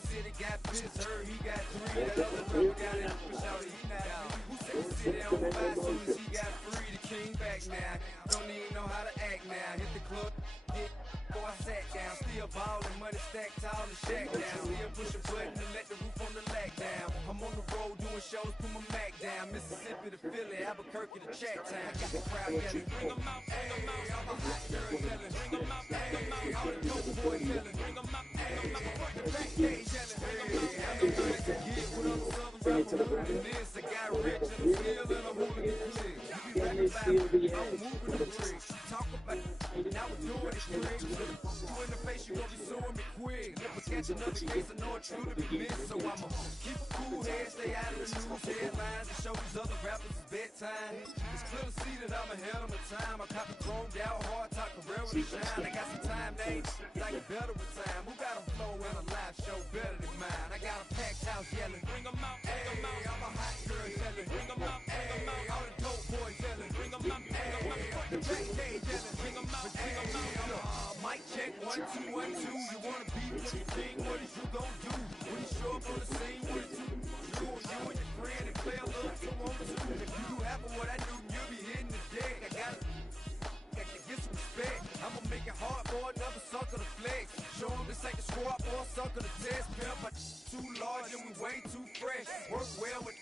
said he got pissed, heard he got three. That other rapper got it for shouty, he not out. Who said he sit there on five soon as he got free? The king back now. Don't even know how to act now. Hit the club, get before I sat down. Still ballin', money stacked tall and shack down. Still push a button and let the roof on the lack down. I'm on the road doing shows, put my Mac down. Mississippi to Philly, Albuquerque to Chat-Town. Got the crowd yelling, bring 'em out, bring 'em out. I'm a hot girl yelling, bring 'em out, bring 'em out. All the dope boys yelling, bring 'em out, bring 'em out. Front the back cage yelling, bring 'em out. I'm the good to get with other southern rappers moving this. I got rich and I'm still in a hooligan clique. You be rapping about I'm moving the bricks. Talk about it, now we're doing it quick. You in the face, you gon' be suing me quick. Never catch another case, I know it truly be missed. So I'ma keep a cool head, stay out of the news headlines, and show these other rappers it's bedtime. It's clear to see that I'm ahead of my time. I copy chromed out, hard talk, career with a shine. I got some time names, like it better with time. Who got a flow and a live show better than mine? I got a packed house yelling, bring 'em out, bring 'em out. I'm a hot girl yelling, bring 'em out, bring 'em out. All the dope boys yelling, bring 'em out, bring 'em out. Fuck the back cage yelling, bring 'em out, bring 'em out. Mic check, 1, 2, 1, 2. You wanna be with the king, what is you gon' do? When you show up on the scene, what is you? You and your friend and play a little 2-on-2. If you do half of what I do, you'll be hitting the deck. I gotta get some respect. I'ma make it hard for another sucker to flex. Show 'em this ain't the squad or a sucker to test. Pimp, my too large and we way too fresh. Work well with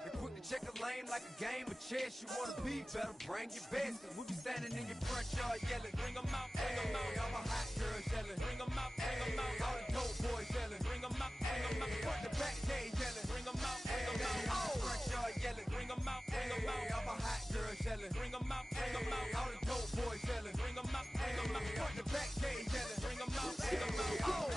and quick to check a lane like a game of chess. You wanna be better, bring your best. We'll be standing in your front yard yelling, bring 'em out, bring 'em out. All my hot girls yelling, bring 'em out, bring 'em out. All the dope boys yelling, bring 'em out, bring 'em out. Front the back cage yelling, bring 'em out, bring 'em out. All the front yard yelling, bring 'em out, bring 'em out. All my hot girls yelling, bring 'em out, bring 'em out. All the dope boys yelling, bring 'em out, bring 'em out. Front the back cage yelling, bring 'em out, bring 'em out. Oh.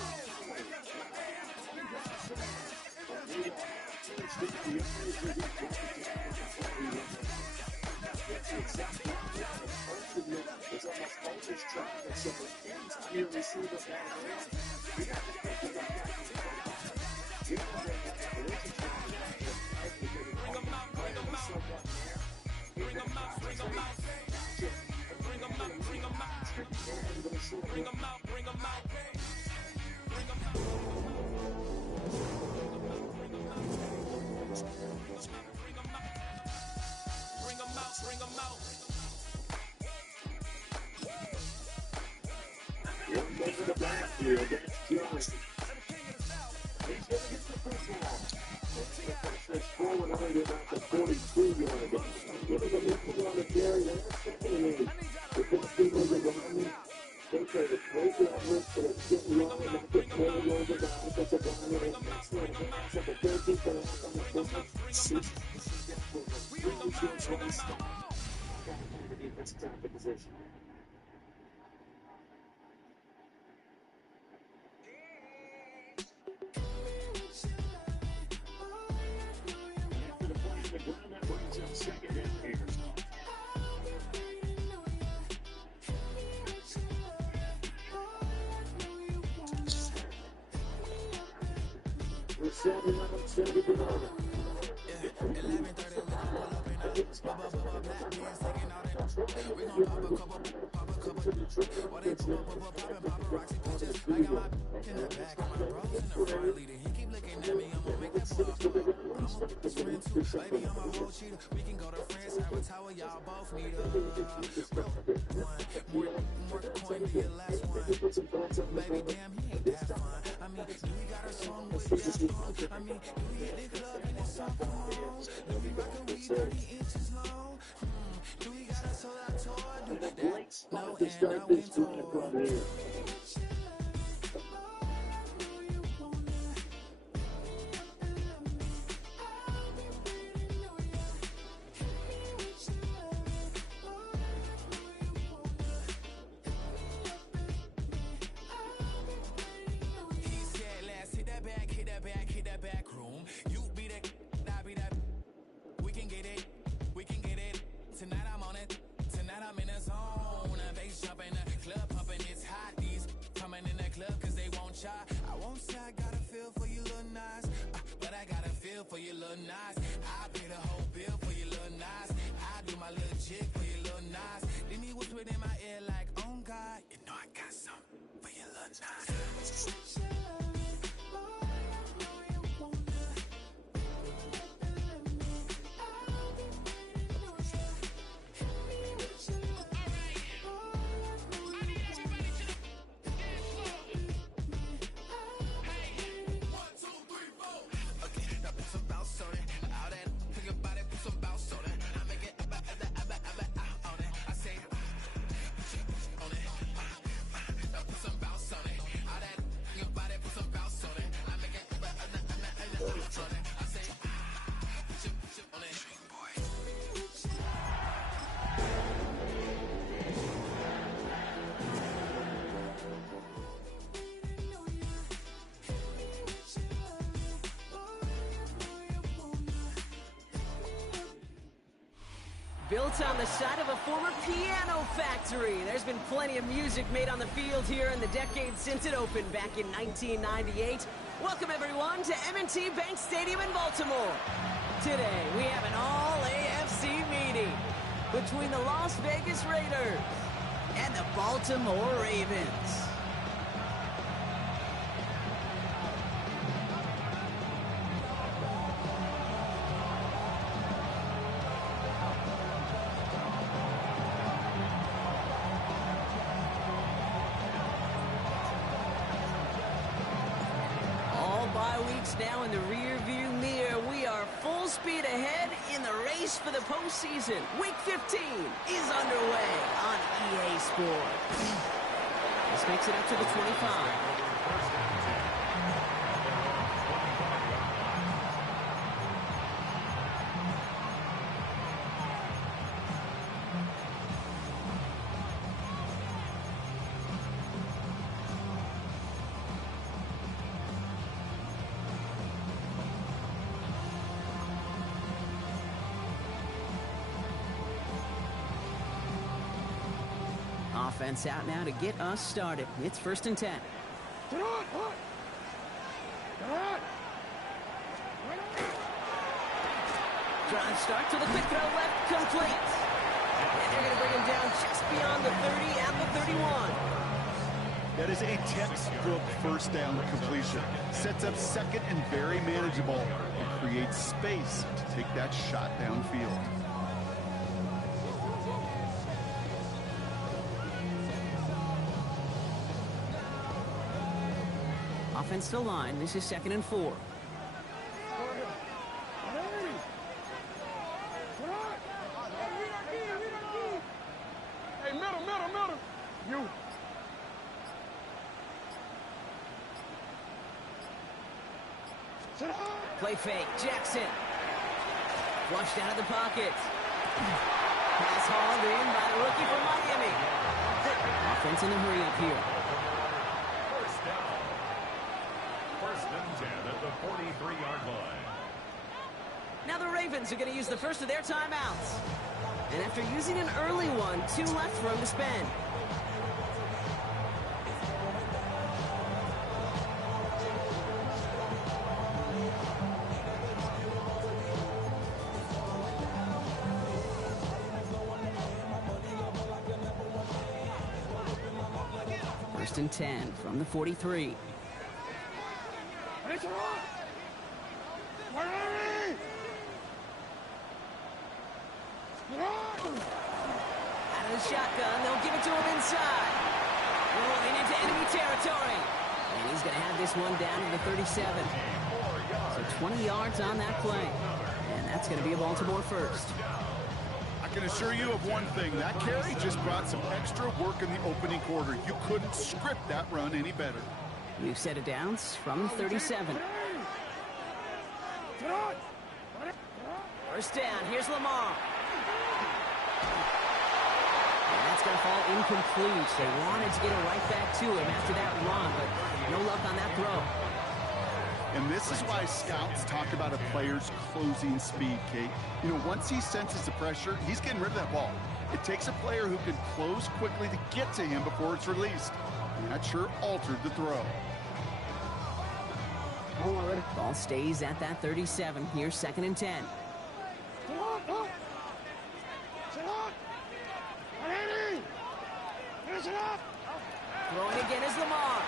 For your little nice, I pay the whole bill for your little nice. I do my little chick for your little nice. Then he whispered in my ear like, oh God, you know I got something for your little nice. Built on the side of a former piano factory, there's been plenty of music made on the field here in the decade since it opened back in 1998. Welcome, everyone, to M&T Bank Stadium in Baltimore. Today, we have an all-AFC meeting between the Las Vegas Raiders and the Baltimore Ravens. Now in the rear-view mirror, we are full speed ahead in the race for the postseason. Week 15 is underway on EA Sports. This makes it up to the 25. Offense out now to get us started. It's 1st and 10. Drive start to the quick throw left, complete. And they're going to bring him down just beyond the 30 at the 31. That is a textbook first down completion. Sets up second and very manageable and creates space to take that shot downfield. Offense to line. This is 2nd and 4. Hey, middle. You. Play fake. Jackson. Flushed out of the pocket. Pass hauled in by the rookie from Miami. Offense in a hurry up here. At the 43-yard line. Now the Ravens are going to use the first of their timeouts. And after using an early one, 2 left for him to spend. First and 10 from the 43. Out of the shotgun, they'll give it to him inside. Rolling into enemy territory. And he's going to have this one down to the 37. So 20 yards on that play. And that's going to be a Baltimore first. I can assure you of one thing. That carry just brought some extra work in the opening quarter. You couldn't script that run any better. We've set it downs from 37. First down. Here's Lamar. And that's going to fall incomplete. They wanted to get it right back to him after that run, but no luck on that throw. And this is why scouts talk about a player's closing speed, Kate. You know, once he senses the pressure, he's getting rid of that ball. It takes a player who can close quickly to get to him before it's released. And that sure altered the throw. Ball stays at that 37. Here's 2nd and 10. Throwing again is Lamar.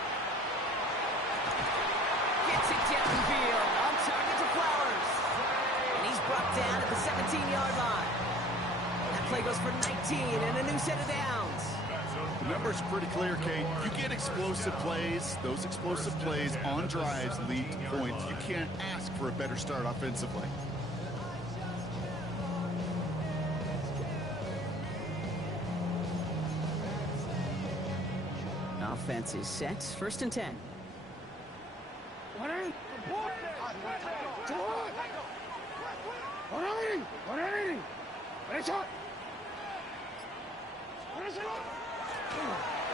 Gets it downfield. On target to Flowers. And he's brought down at the 17-yard line. That play goes for 19 and a new set of downs. The number's pretty clear, Kate. You get explosive plays. Those explosive plays on drives lead to points. You can't ask for a better start offensively. Offense is set. 1st and 10.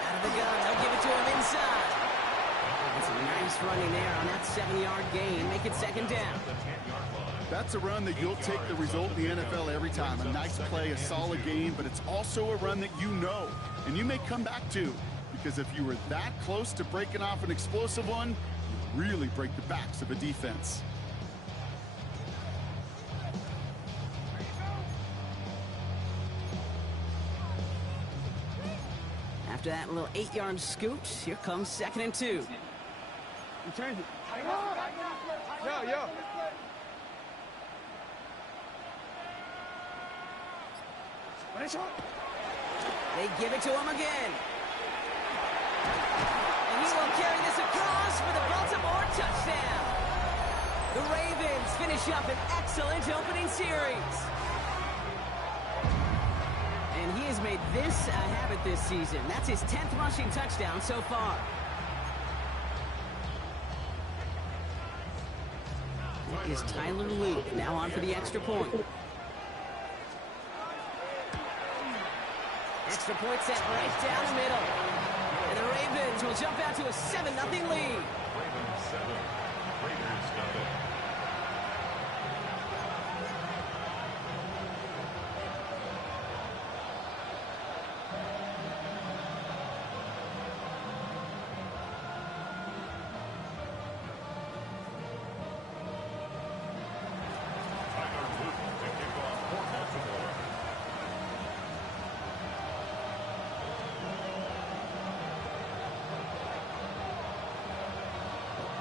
Out of the gun, they'll give it to him inside. That's a nice Nice running there on that 7-yard gain. Make it second down. That's a run that you'll take the result in the NFL every time. A nice play, a solid game, but it's also a run that you know and you may come back to, because if you were that close to breaking off an explosive one, you really break the backs of a defense. After that little 8-yard scoot, here comes 2nd and 2. You change it. Yeah. They give it to him again. And he will carry this across for the Baltimore touchdown. The Ravens finish up an excellent opening series. And he has made this a habit this season. That's his 10th rushing touchdown so far. That is Tyler Luke, now on for the extra point. Extra point set right down the middle. And the Ravens will jump out to a 7-0 lead. Ravens 7, Raiders nothing. Tyler Luke to kick off for Baltimore.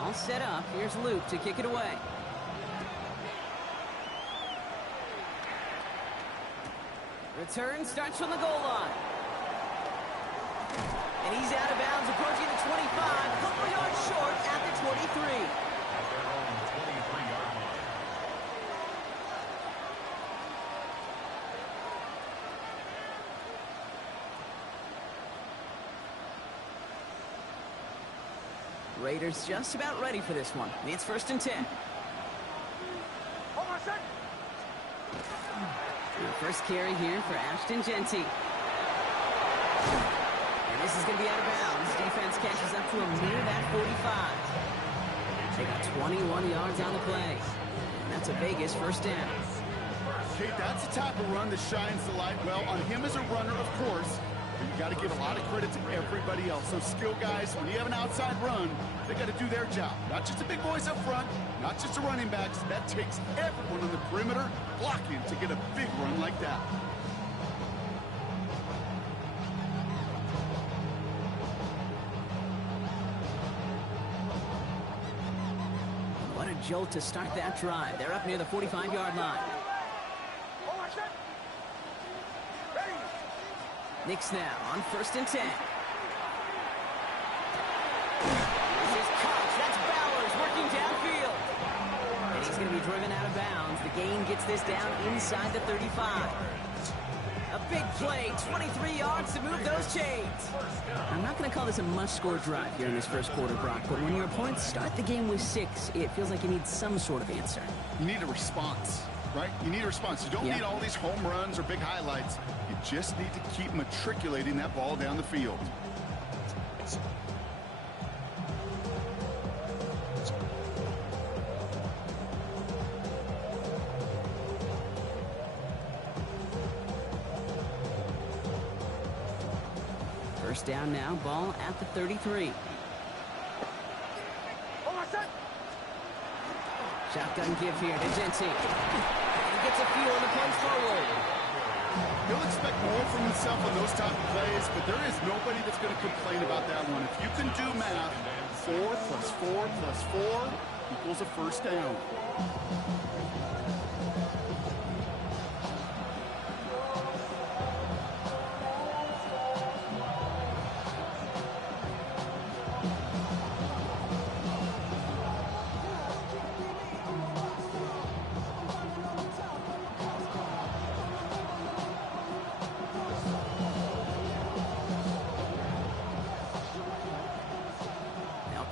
All set up. Here's Luke to kick it away. Return starts from the goal line. And he's out of bounds, approaching the 25. Couple yards short at the 23. At their own 23-yard line. Raiders just about ready for this one. It's 1st and 10. The first carry here for Ashton Jeanty. And this is going to be out of bounds. Defense catches up to him near that 45. They got 21 yards on the play. And that's a Vegas first down. Kate, that's the type of run that shines the light well on him as a runner, of course. But you got to give a lot of credit to everybody else. Those skill guys, when you have an outside run, they got to do their job. Not just the big boys up front, not just the running backs. That takes everyone on the perimeter blocking to get a big run like that. What a jolt to start that drive. They're up near the 45-yard line. Knicks now on 1st and 10. This is Cox. That's Bowers working downfield. And he's going to be driven out of bounds. The gain gets this down inside the 35. A big play, 23 yards to move those chains. I'm not going to call this a must-score drive here in this first quarter, Brock, but when your opponents start the game with 6, it feels like you need some sort of answer. You need a response, right? You need a response. You don't need all these home runs or big highlights. You just need to keep matriculating that ball down the field. First down now, ball at the 33. Shotgun give here to Jeanty. He gets a feel on the punch forward. He'll expect more from himself on those type of plays, but there is nobody that's going to complain about that one. If you can do math, 4 plus 4 plus 4 equals a first down.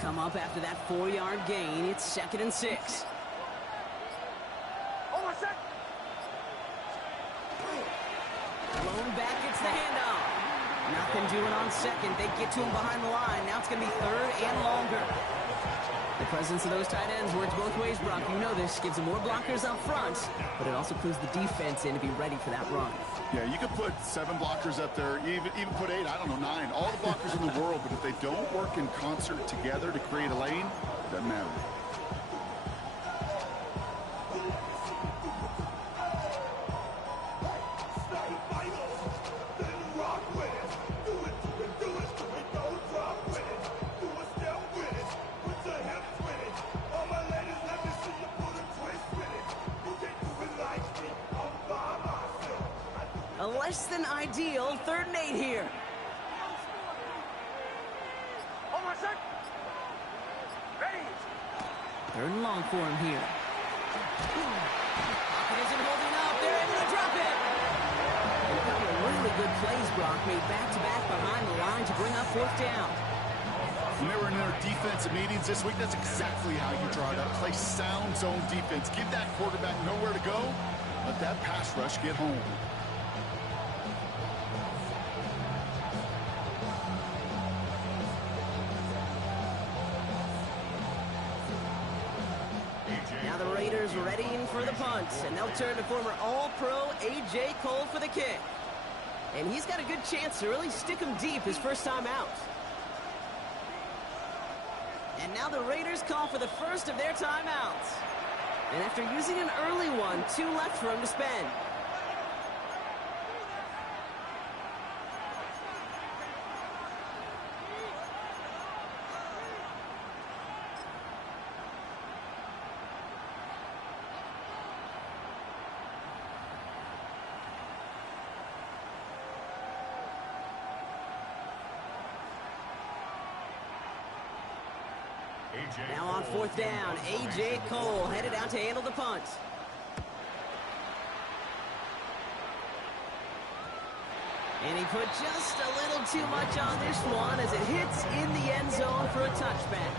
Come up after that 4-yard gain. It's 2nd and 6. Blown back, it's the handoff. Nothing doing on 2nd. They get to him behind the line. Now it's going to be 3rd and longer. presence of those tight ends works both ways, Brock. You know this. Gives them more blockers up front, but it also clues the defense in to be ready for that run. Yeah, you could put 7 blockers up there, even put 8, I don't know, 9. All the blockers in the world, but if they don't work in concert together to create a lane, it doesn't matter. A less than ideal 3rd and 8 here. Hold on a sec. Ready. 3rd and long for him here. It isn't holding up. They're able to drop it. And a couple of really good plays, Brock, made back-to-back behind the line to bring up 4th down. When they were in their defensive meetings this week, that's exactly how you draw it up. Play sound zone defense. Give that quarterback nowhere to go. Let that pass rush get home. Now the Raiders readying for the punt, and they'll turn to former All-Pro A.J. Cole for the kick. And he's got a good chance to really stick him deep his first time out. And now the Raiders call for the first of their timeouts. And after using an early one, 2 left for him to spend. Now on 4th down, A.J. Cole headed out to handle the punt. And he put just a little too much on this one as it hits in the end zone for a touchback.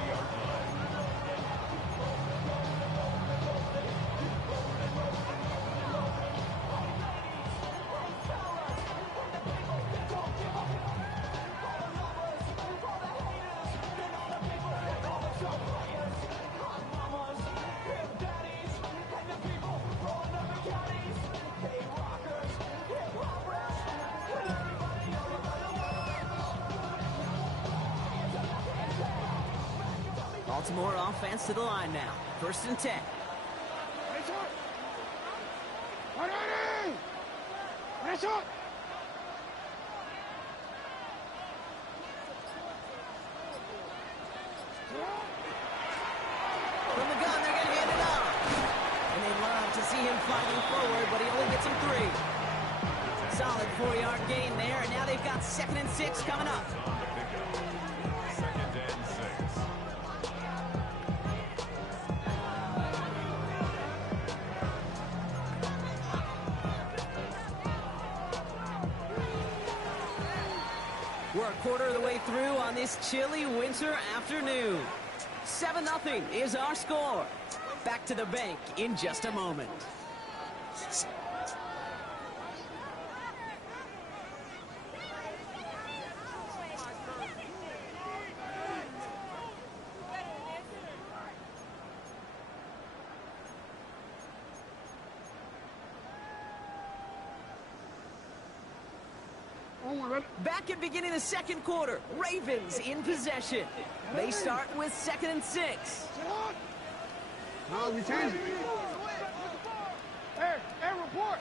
Baltimore offense to the line now. 1st and 10. From the gun, they're going to hand it off. And they'd love to see him fighting forward, but he only gets him 3. Solid 4-yard gain there, and now they've got 2nd and 6 coming up. We're a quarter of the way through on this chilly winter afternoon. 7-0 is our score. Back to the bank in just a moment. Back at beginning of the 2nd quarter, Ravens in possession. They start with 2nd and 6. No, we change it. Hey, report.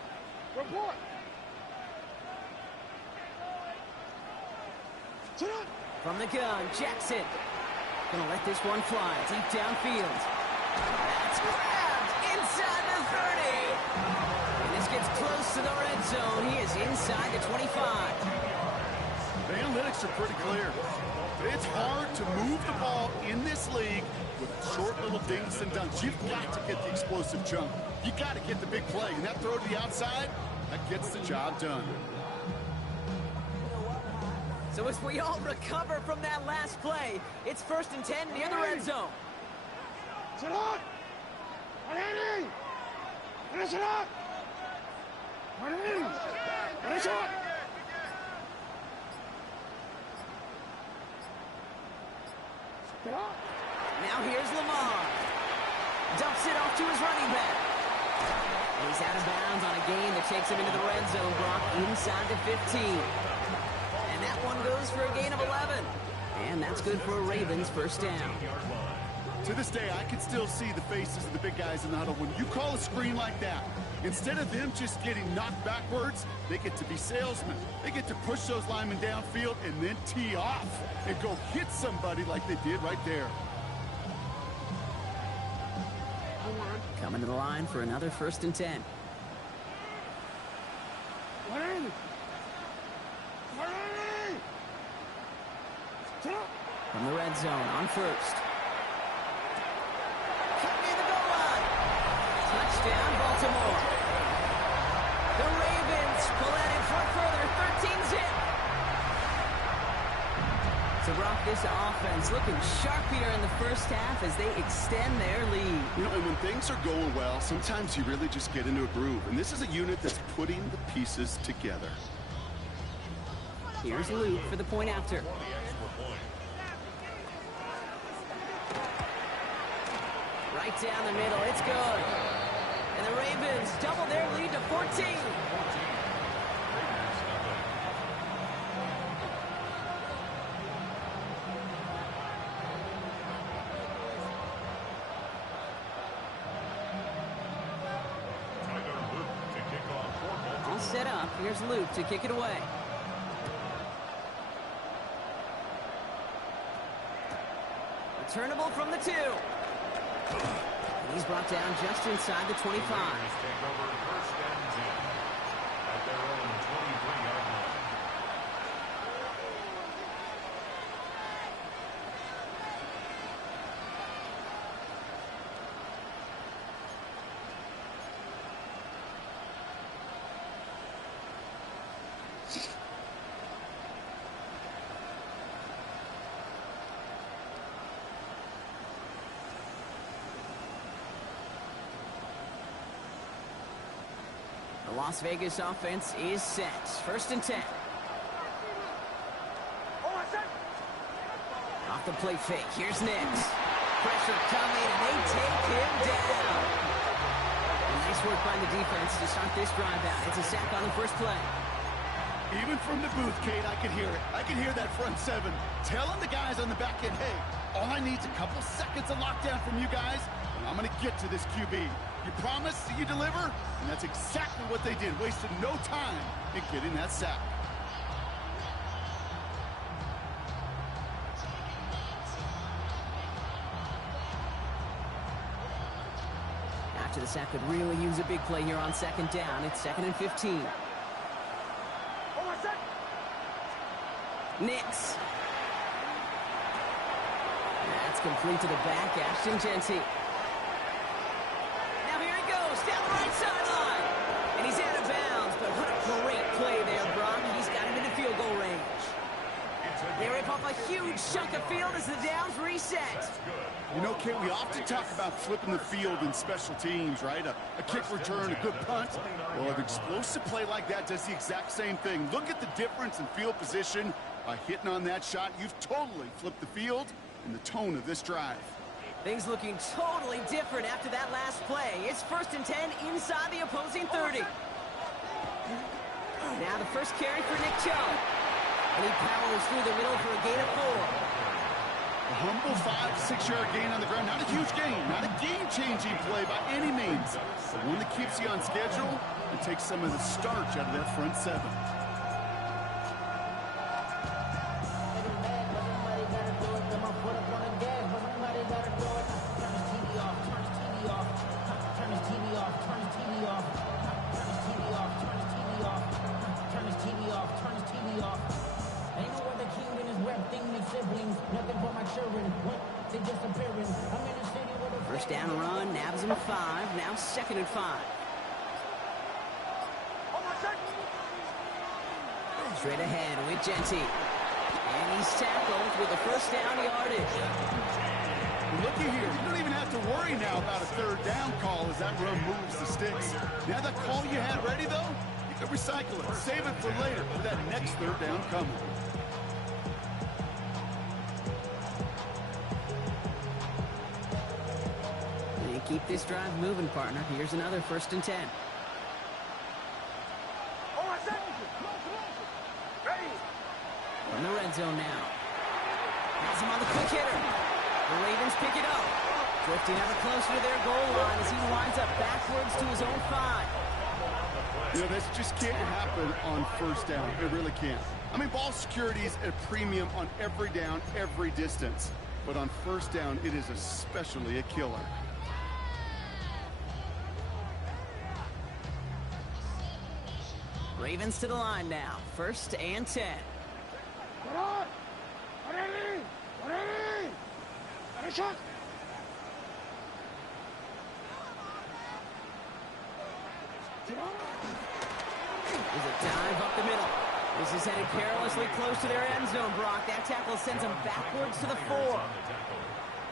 From the gun, Jackson. Gonna let this one fly deep downfield. That's grabbed inside the 30. And this gets close to the red zone. He is inside the 25. The analytics are pretty clear. It's hard to move the ball in this league with short little dinks and dunks. You've got to get the explosive jump. You got to get the big play. And that throw to the outside, that gets the job done. So as we all recover from that last play, it's 1st and 10 near the red zone. Now here's Lamar. Dumps it off to his running back. And he's out of bounds on a gain that takes him into the red zone, Brock, inside the 15. And that one goes for a gain of 11. And that's good for a Ravens first down. To this day, I can still see the faces of the big guys in the huddle. When you call a screen like that, instead of them just getting knocked backwards, they get to be salesmen. They get to push those linemen downfield and then tee off and go hit somebody like they did right there. Coming to the line for another 1st and 10. From the red zone on 1st. Cut near the goal line. Touchdown, Baltimore. The Ravens pull out in front further, 13-zip. So Brock, this offense looking sharp here in the first half as they extend their lead. You know, and when things are going well, sometimes you really just get into a groove. And this is a unit that's putting the pieces together. Here's Luke for the point after. Right down the middle, it's good. And the Ravens double their lead to 14. All set up. Here's Luke to kick it away. Returnable from the 2. And he's brought down just inside the 25. Take over 1st and 10 at their own 23-yard line. The Las Vegas offense is set. 1st and 10. Off the play fake. Here's Nix. Pressure coming, and they take him down. And nice work by the defense to start this drive out. It's a sack on the first play. Even from the booth, Kate, I could hear it. I could hear that front 7 telling the guys on the back end, hey, all I need is a couple seconds of lockdown from you guys, and I'm going to get to this QB. You promise that you deliver? And that's exactly what they did. Wasted no time in getting that sack. After the sack could really use a big play here on 2nd down. It's 2nd and 15. Nix. That's complete to the back, Ashton Jeanty. Now here he goes, down the right sideline. And he's out of bounds, but what a great play there, Brock. He's got him in the field goal range. They rip off a huge chunk of field as the downs reset. You know, Kate, we often talk about flipping the field in special teams, right? A kick return, a good punt. Well, an explosive play like that does the exact same thing. Look at the difference in field position. By hitting on that shot, you've totally flipped the field and the tone of this drive. Things looking totally different after that last play. It's 1st and 10 inside the opposing 30. Now the first carry for Nick Chubb. And he powers through the middle for a gain of 4. A humble 5-6-yard gain on the ground. Not a huge gain, not a game-changing play by any means. But one that keeps you on schedule and takes some of the starch out of that front 7. First down run, nabs him 5, now 2nd and 5. Straight ahead with Jeanty. And he's tackled with a first down yardage. Looky here, you don't even have to worry now about a 3rd down call as that run moves the sticks. Now that call you had ready, though, you can recycle it, save it for later for that next 3rd down coming. Keep this drive moving, partner. Here's another 1st and 10. On my second. Ready. From the red zone now. Has him on the quick hitter. The Ravens pick it up. Drifting ever closer to their goal line as he winds up backwards to his own 5. You know, this just can't happen on 1st down. It really can't. I mean, ball security is at a premium on every down, every distance. But on 1st down, it is especially a killer. Ravens to the line now. 1st and 10. Get on. Ready. Ready. Ready, shot. There's a dive up the middle. This is headed perilously close to their end zone, Brock. That tackle sends them backwards to the 4.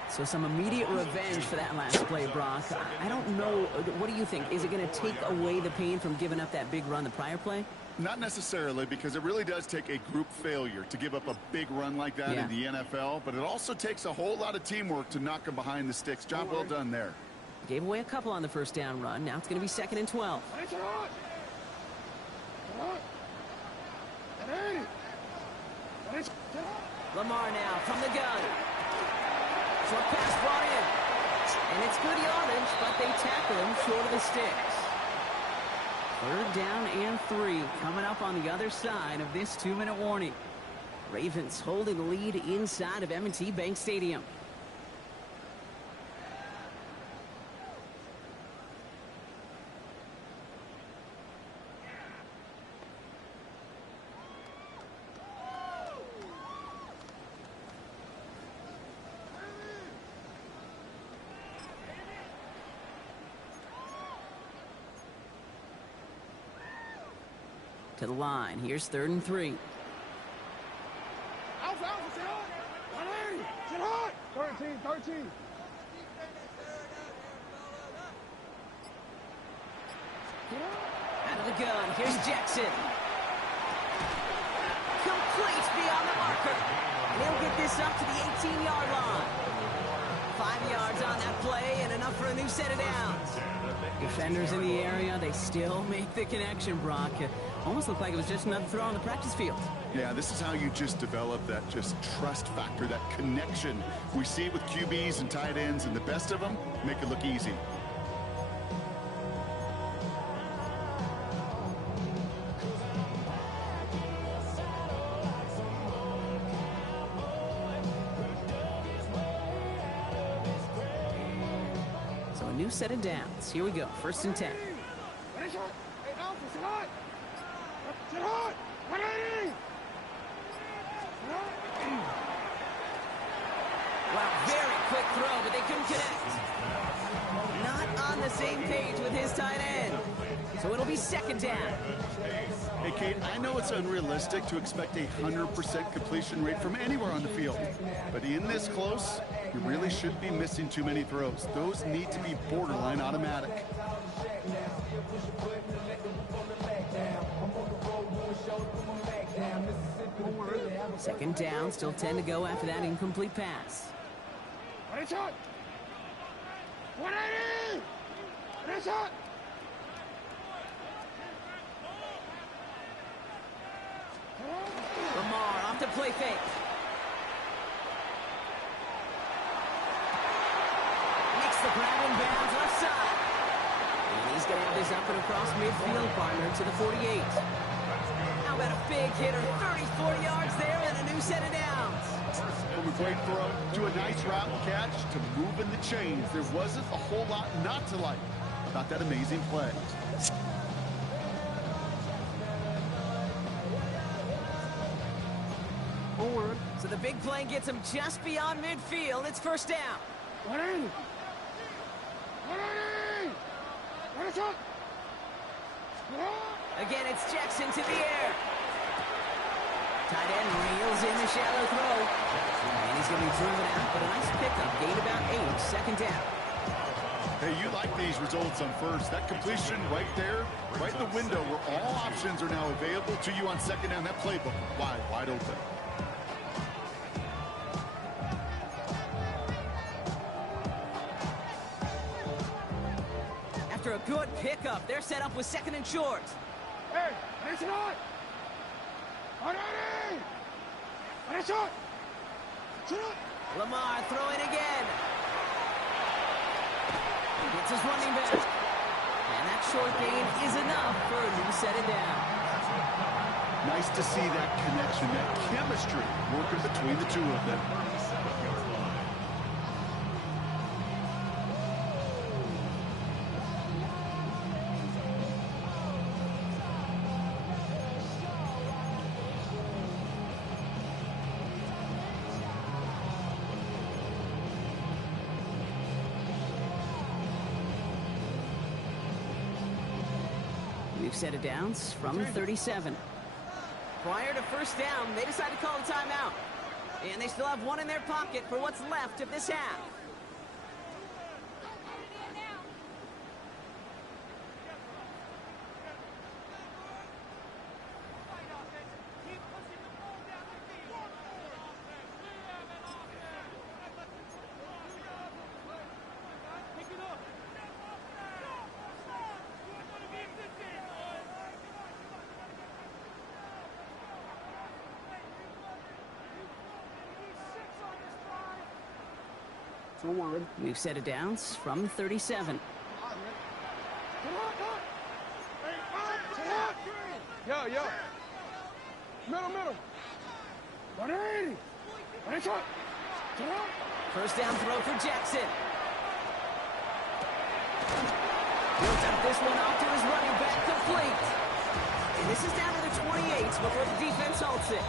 So some immediate revenge for that last play, Brock. I don't know. What do you think? Is it going to take away the pain from giving up that big run the prior play? Not necessarily, because it really does take a group failure to give up a big run like that in the NFL, but it also takes a whole lot of teamwork to knock them behind the sticks. Job well done there. Gave away a couple on the 1st down run. Now it's going to be 2nd and 12. Lamar now from the gun. Short pass brought in. And it's good yardage, but they tackle him short of the sticks. 3rd down and 3 coming up on the other side of this 2-minute warning. Ravens holding the lead inside of M&T Bank Stadium. To the line. Here's 3rd and 3. Alpha, sit hot. 180. Sit hot. 13. Out of the gun. Here's Jackson. Complete beyond the marker. And he'll get this up to the 18-yard line. 5 yards on that play and enough for a new set of downs. Defenders in the area, they still make the connection, Brock. Almost looked like it was just another throw on the practice field. Yeah, this is how you just develop that just trust factor, that connection. We see it with QBs and tight ends, and the best of them make it look easy. So a new set of downs. Here we go. 1st and 10. Ready, shot. Hey, Alpha, sit hot. Sit hot. 180. Wow, very quick throw, but they couldn't connect. Not on the same page with his tight end. So it'll be 2nd down. Hey, Kate, I know it's unrealistic to expect a 100% completion rate from anywhere on the field. But in this close, you really shouldn't be missing too many throws. Those need to be borderline automatic. 2nd down, still 10 to go after that incomplete pass. Ready, shot. 180. Ready, shot. Lamar off the play fake. Makes the grab in bounds left side. And he's going to have this up and across midfield, partner, to the 48. How about a big hitter, 34 yards there and a new set of downs. From a great throw to a nice route catch to moving the chains, there wasn't a whole lot not to like about that amazing play. So the big play gets him just beyond midfield. It's 1st down. 180. 180. Ready, shot. Again, it's Jackson to the air. Tight end reels in the shallow throw. And he's going to be driven out, but a nice pickup. Gain about 8, 2nd down. Hey, you like these results on 1st. That completion right there, right in the window where all options are now available to you on 2nd down. That playbook wide open. after a good pickup. They're set up with 2nd and short. Hey, listen on! Ready! Ready, shot! Shot! Lamar throwing again. Gets his running back. And that short gain is enough for a new set it down. Nice to see that connection, that chemistry working between the two of them. We've set it downs from 37. Prior to first down, they decide to call a timeout. And they still have one in their pocket for what's left of this half. We've set it downs from 37. Yo. Middle. 180. Ready, shot! First down throw for Jackson. Builds up this one off to his running back, complete. And this is down to the 28 before the defense halts it.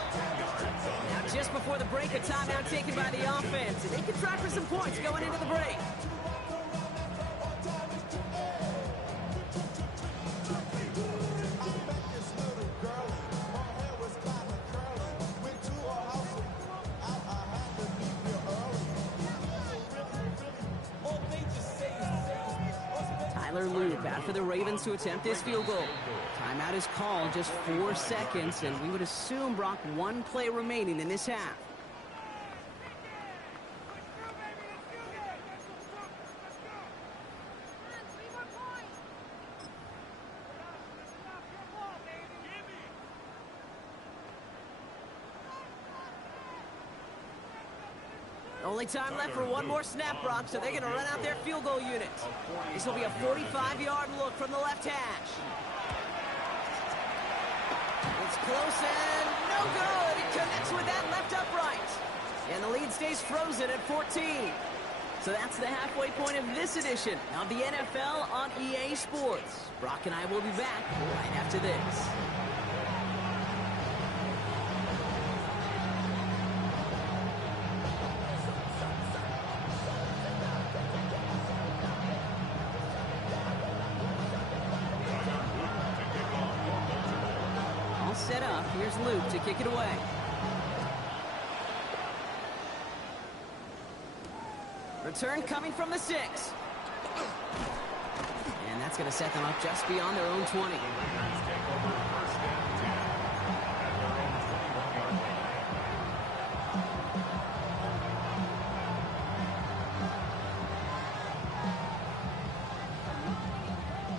Now just before the break, a timeout taken by the offense. And they can try for some points going into the break. Tyler Loop out for the Ravens to attempt this field goal. Timeout is called, just 4 seconds, and we would assume, Brock, 1 play remaining in this half. Only time left for one more snap, Brock, so they're going to run out their field goal unit. This will be a 45-yard look from the left hash. It's close and no good. It connects with that left upright. And the lead stays frozen at 14. So that's the halfway point of this edition of the NFL on EA Sports. Brock and I will be back right after this. Set up. Here's Luke to kick it away. Return coming from the 6. And that's going to set them up just beyond their own 20.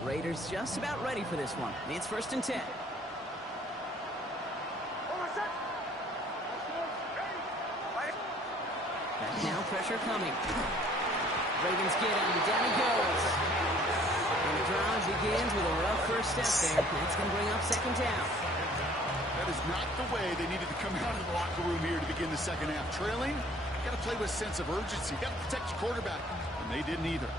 Raiders just about ready for this one. It's 1st and 10. Now pressure coming. Ravens get him. Down he goes. And the drive begins with a rough first step there. That's going to bring up 2nd down. That is not the way they needed to come out of the locker room here to begin the second half. Trailing, got to play with a sense of urgency. Got to protect your quarterback. And they didn't either.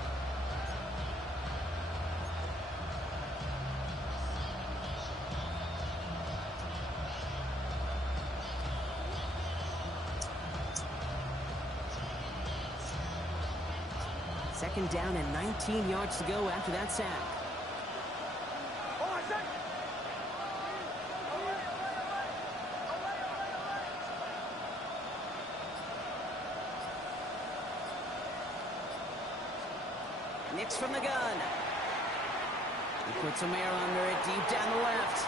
Second down and 19 yards to go after that sack. Nix from the gun. He puts some air under it deep down the left.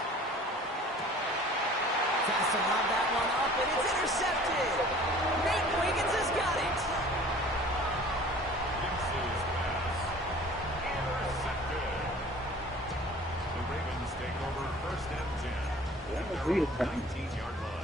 Tries to lob that one up, and it's intercepted. Nate Wiggins has got it. Intercepted. 19-yard line.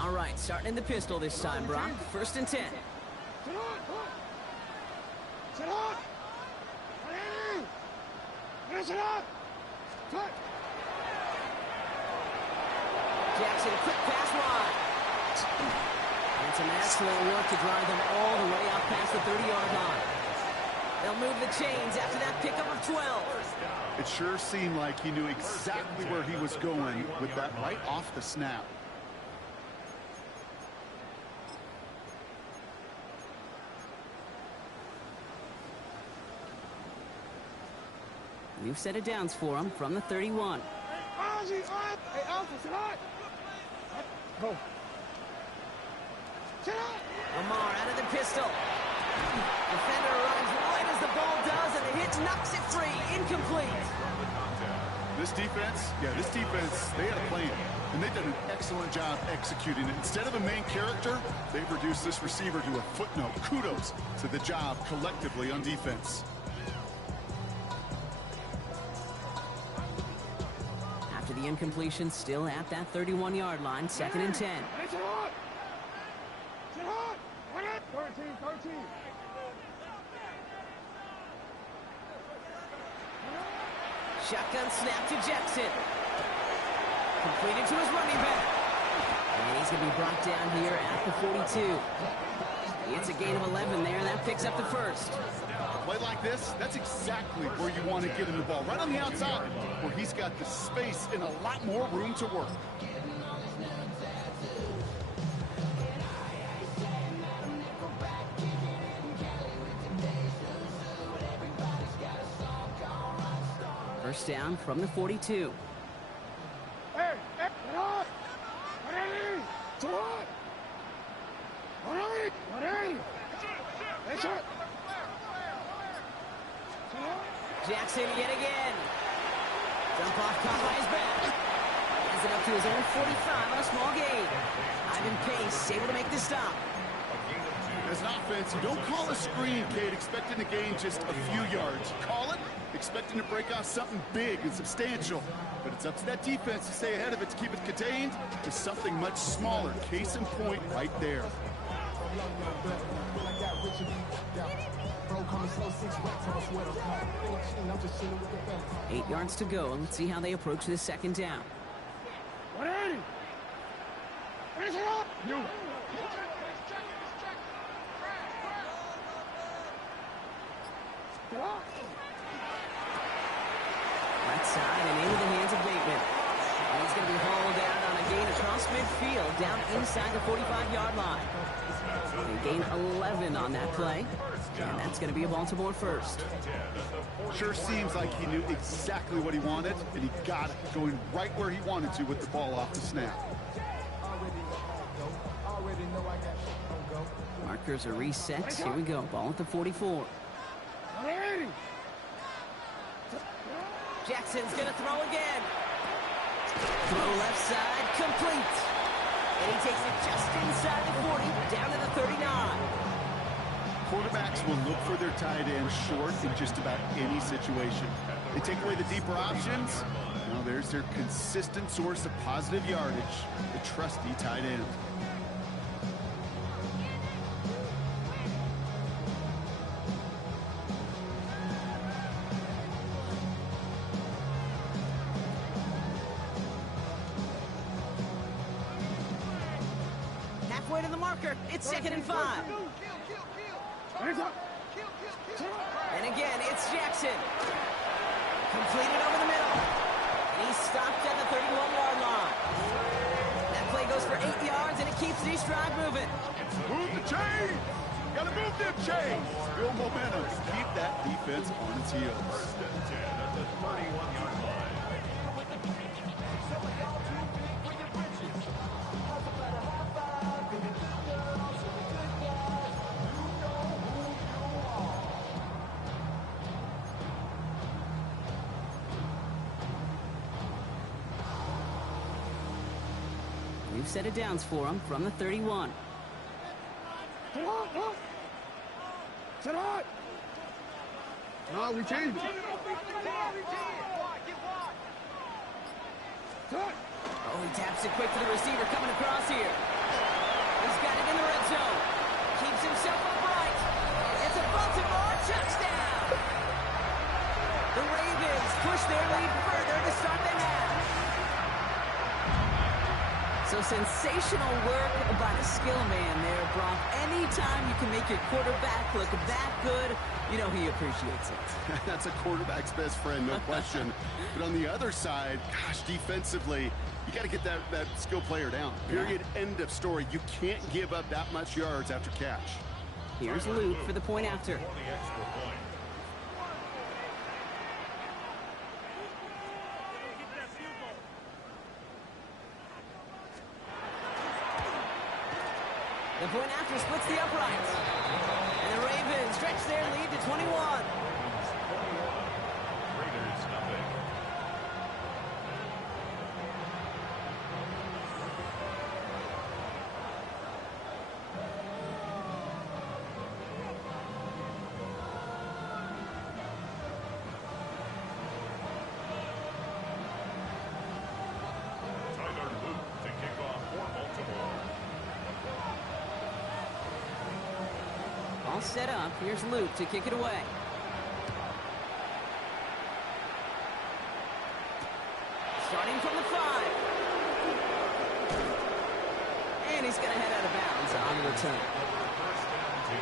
All right, starting in the pistol this time, Brock. 1st and 10. Sit on! Sit on! Sit on! Cut! Jackson, quick pass wide. And some excellent work to drive them all the way up past the 30-yard line. They'll move the chains after that pickup of 12. It sure seemed like he knew exactly where he was going with that right off the snap. New set of downs for him from the 31. Hey, Alpha, sit on! Go. Sit on! Lamar out of the pistol. Defender runs right as the ball does, and the hit knocks it free. Incomplete. This defense, they had a plan, and they did an excellent job executing it. Instead of a main character, they've reduced this receiver to a footnote. Kudos to the job collectively on defense. After the incompletion, still at that 31-yard line, 2nd and 10. Sit on! Sit on! 13. Shotgun snap to Jackson. Completed to his running back. And he's going to be brought down here at the 42. It's a gain of 11 there. That picks up the 1st. A play like this, that's exactly where you want to get him the ball, right on the outside, where he's got the space and a lot more room to work. First down from the 42. Hey, sit on! Sit on! Jackson yet again. Dump off caught by his back. Has it up to his own 45 on a small gain. Ivan Pace able to make the stop. As an offense, you don't call a screen, Kate, expecting to gain just a few yards. You call it expecting to break off something big and substantial. But it's up to that defense to stay ahead of it, to keep it contained to something much smaller. Case in point right there. 8 yards to go. Let's see how they approach this 2nd down. 180! Finish it up! You! Right side and into the hands of Bateman. And he's going to be hauled out on a gain across midfield, down inside the 45-yard line. They gain 11 on that play, and that's going to be a Baltimore 1st. Sure seems like he knew exactly what he wanted, and he got it, going right where he wanted to with the ball off the snap. Markers are reset. Here we go. Ball at the 44. 180! Jackson's going to throw again. Throw left side, complete. And he takes it just inside the 40, down to the 39. Quarterbacks will look for their tight end short in just about any situation. They take away the deeper options. Now there's their consistent source of positive yardage, the trusty tight end. halfway to the marker. It's 2nd and 5. Hands up. And again, it's Jackson. Completed over the middle. And he's stopped at the 31-yard line. That play goes for 8 yards, and it keeps the drive moving. Move the chains! Gotta move them chains! Build momentum. Keep that defense on its heels. First and 10 at the 31-yard line. We've set it downs for him from the 31. Sit hot. Sit hot. No, we changed it. Sit. Oh, he taps it quick to the receiver coming across here. He's got it in the red zone. Keeps himself upright. It's a Baltimore touchdown. The Ravens push their lead further to start the half. So sensational work by the skill man there, Brock. Anytime you can make your quarterback look that good, you know he appreciates it. That's a quarterback's best friend, no question. But on the other side, gosh, defensively, you got to get that skill player down. Period. Yeah. End of story. You can't give up that much yards after catch. Here's Luke for the point after. For the extra point. The point after splits the uprights. And the Ravens stretch their lead to 21. Raiders nothing. Tyler Luke to kick off for Baltimore. All set up. Here's Luke to kick it away. Starting from the 5. And he's going to head out of bounds on the return. First and 10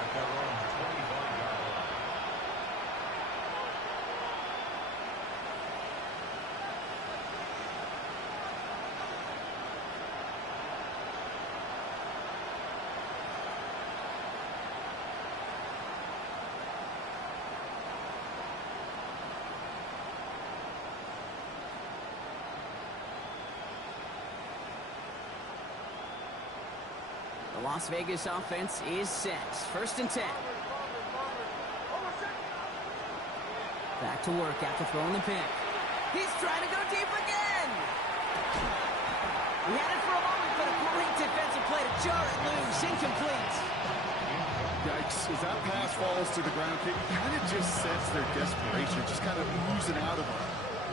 at their own 25-yard line. The Las Vegas offense is set. 1st and 10. Back to work after throwing the pick. He's trying to go deep again. He had it for a moment, but a great defensive play to jar it loose. Incomplete. Yikes. As that pass falls to the ground, it kind of just sets their desperation, just kind of oozing out of them.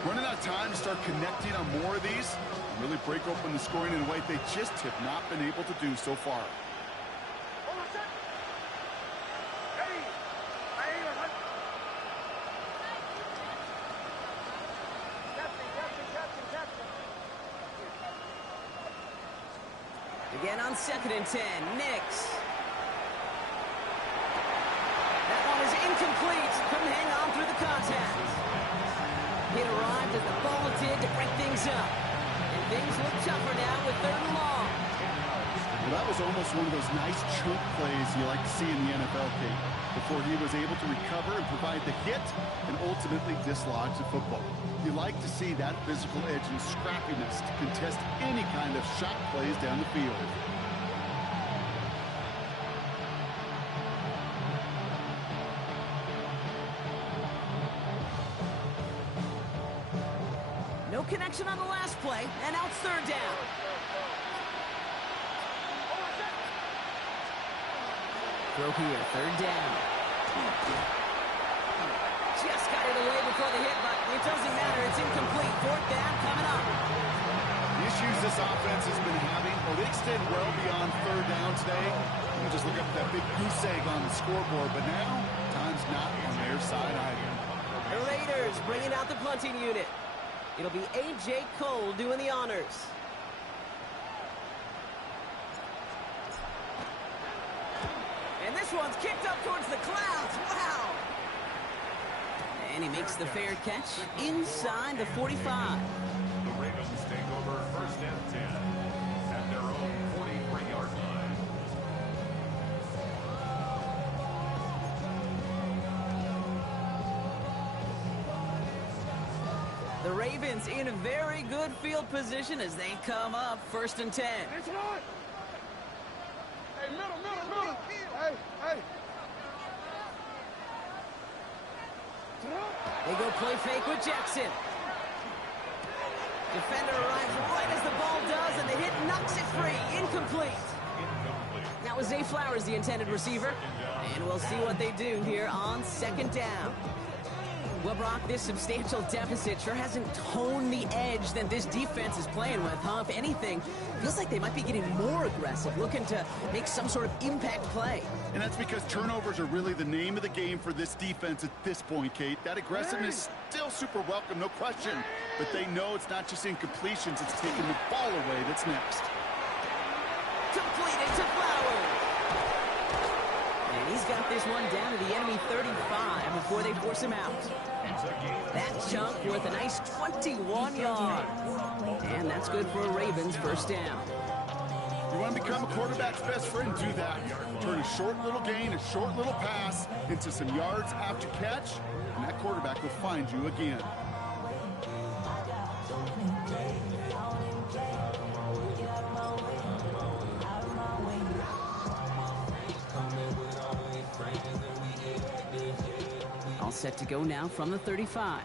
Running out of time to start connecting on more of these, and really break open the scoring in a way they just have not been able to do so far. Again on 2nd and 10. Nix. That one is incomplete. Couldn't hang on through the contact. He arrived as the ball did to break things up. And things look tougher now with 3rd and long. Well, that was almost one of those nice chunk plays you like to see in the NFL, Kate, before he was able to recover and provide the hit and ultimately dislodge the football. You like to see that physical edge and scrappiness to contest any kind of shot plays down the field. No connection on the last play, and now it's 3rd down. Throw here, 3rd down. Just got it away before the hit, but it doesn't matter. It's incomplete. 4th down coming up. The issues this offense has been having, well, they extend well beyond 3rd down today. You can just look up at that big goose egg on the scoreboard, but now, time's not on their side either. The Raiders bringing out the punting unit. It'll be A.J. Cole doing the honors. This one's kicked up towards the clouds. Wow. And he makes the fair catch inside the 45. The Ravens take over first and 10 at their own 43-yard line. The Ravens in a very good field position as they come up first and 10. It's on. Hey, middle. Hey. They go play fake with Jackson. Defender arrives right as the ball does, and the hit knocks it free. Incomplete. That was Zay Flowers, the intended receiver. And we'll see what they do here on second down. Well, Brock, this substantial deficit sure hasn't honed the edge that this defense is playing with, huh? If anything, feels like they might be getting more aggressive, looking to make some sort of impact play. And that's because turnovers are really the name of the game for this defense at this point, Kate. That aggressiveness is still super welcome, no question. But they know it's not just incompletions, it's taking the ball away that's next. Completed to Flowers. And he's got this one down to the enemy 35 before they force him out. That chunk worth a nice 21 yards. And that's good for a Ravens first down. You want to become a quarterback's best friend, do that. Turn a short little gain, a short little pass into some yards after catch, and that quarterback will find you again. All set to go now from the 35.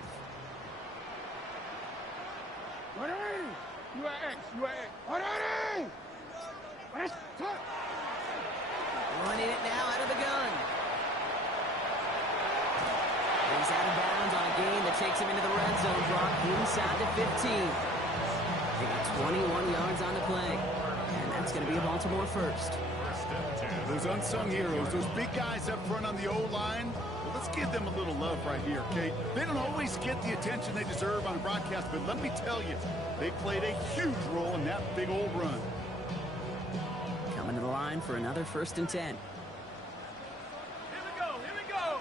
Running it now out of the gun. He's out of bounds on a gain that takes him into the red zone, Brock, inside the 15. They got 21 yards on the play, and that's going to be a Baltimore first. Those unsung heroes, those big guys up front on the O-line, well, let's give them a little love right here, okay? They don't always get the attention they deserve on broadcast, but let me tell you, they played a huge role in that big old run. Coming to the line for another first and 10. Here we go.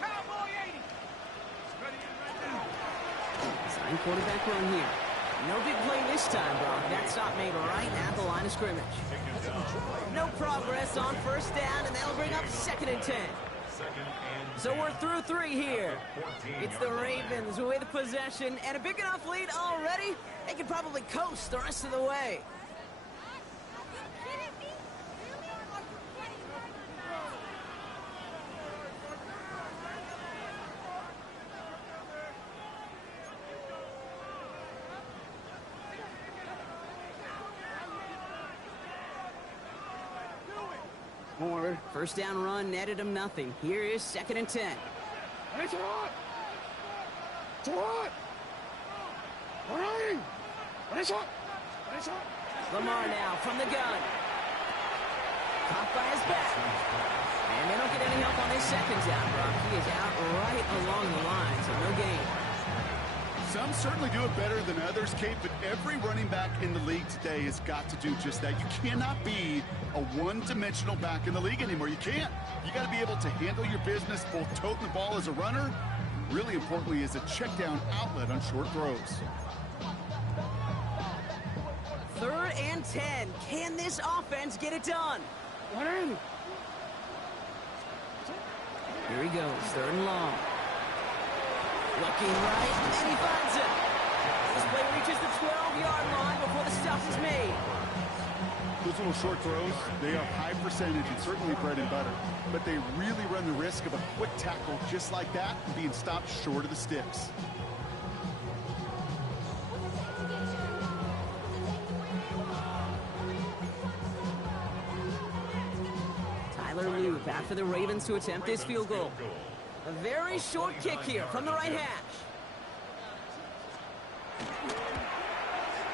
Cowboy 80. Design quarterback run here. No big play this time, Brock. That stop made right at the line of scrimmage. No progress on first down, and that'll bring up second and 10. So we're through 3 here. It's the Ravens with possession and a big enough lead already. They could probably coast the rest of the way. First down run netted him nothing. Here is second and 10. It's hot. Lamar now from the gun. Caught by his back. And they don't get any help on his second down, Brock. He is out right along the line, so no gain. Some certainly do it better than others, Kate, but every running back in the league today has got to do just that. You cannot be a one-dimensional back in the league anymore. You can't. You got to be able to handle your business, both toting the ball as a runner, and really importantly as a check-down outlet on short throws. Third and 10. Can this offense get it done? Here he goes, third and long. Looking right, and he finds it. This play reaches the 12-yard line before the stop is made. Those little short throws, they are high percentage and certainly bread and butter. But they really run the risk of a quick tackle just like that and being stopped short of the sticks. Tyler Loop after the Ravens to attempt this field goal. A very short kick here from the right hash.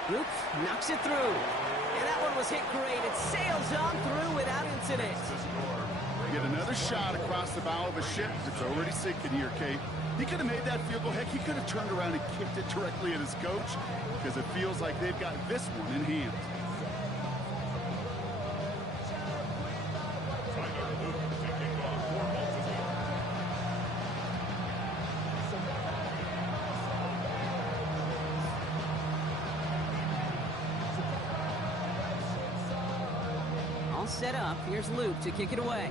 Loop knocks it through. And that one was hit great. It sails on through without incident. Get another shot across the bow of a ship that's already sinking here, Kate. He could have made that field goal. Heck, he could have turned around and kicked it directly at his coach because it feels like they've got this one in hand. Tyler Loop all set up. Here's Luke to kick it away.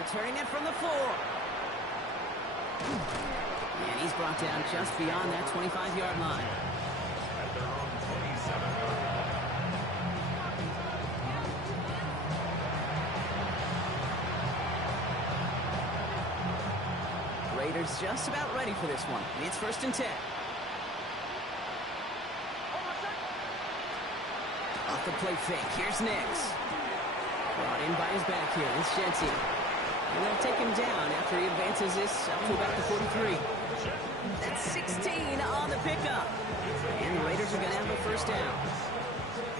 Returning it from the floor. And he's brought down just beyond that 25-yard line. At their own 27-yard line. Raiders just about ready for this one. It's 1st and 10. Off the play fake. Here's Nix. Brought in by his back here. It's Jency. And they'll take him down after he advances this up to about the 43. That's 16 on the pickup. And the Raiders are going to have a 1st down.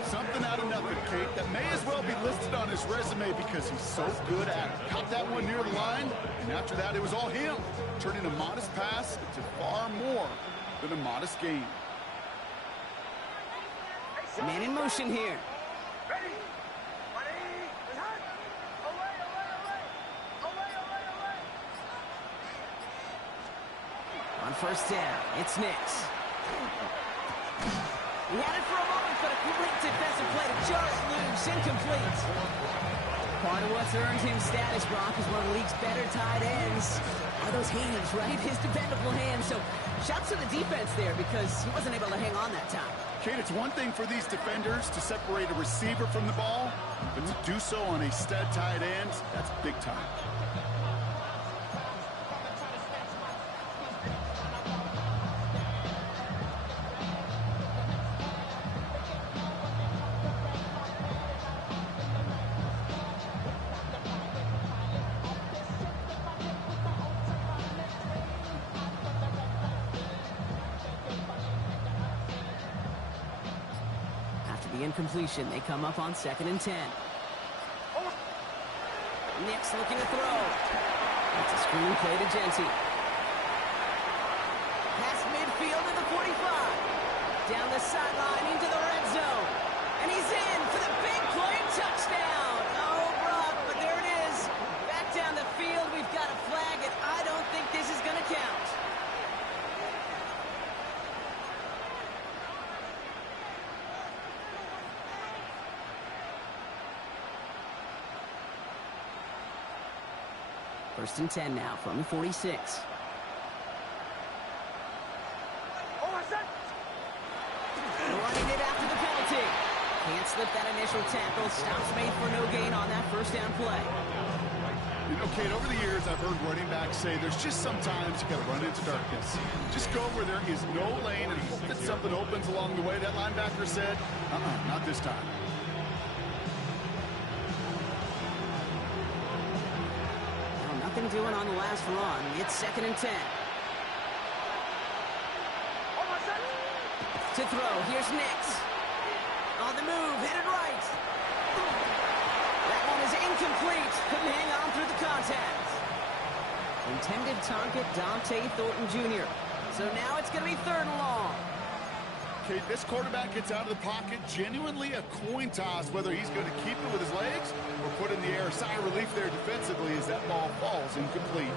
Something out of nothing, Kate, that may as well be listed on his resume because he's so good at it. Caught that one near the line, and after that, it was all him, turning a modest pass into far more than a modest gain. Man in motion here. On 1st down, it's Nix. He had it for a moment, but a complete defensive play to just loose, incomplete. Part of what's earned him status, Brock, is one of the league's better tight ends. Are those hands, right? His dependable hands. So shouts to the defense there because he wasn't able to hang on that time. Kate, it's one thing for these defenders to separate a receiver from the ball, but to do so on a stud tight end, that's big time. Incompletion. They come up on 2nd and 10. Nix looking to throw. That's a screen play to Jency. Past midfield to the 45. Down the sideline into the red zone. And he's in for the big play touchdown. Oh, Brock, but there it is. Back down the field. We've got a flag, and I don't think this is going to count. First and 10 now from the 46. Running it after the penalty. Can't slip that initial tackle. Stops made for no gain on that 1st down play. You know, Kate, over the years, I've heard running backs say there's just sometimes you got to run into darkness. Just go where there is no lane and hope that something opens along the way. That linebacker said, not this time. Nothing doing on the last run. It's 2nd and 10. To throw. Here's Nix. On the move. Hit it right. That one is incomplete. Couldn't hang on through the contact. Intended target, Dante Thornton Jr. So now it's going to be 3rd and long. Kate, this quarterback gets out of the pocket, genuinely a coin toss, whether he's going to keep it with his legs or put in the air. Sigh of relief there defensively as that ball falls incomplete.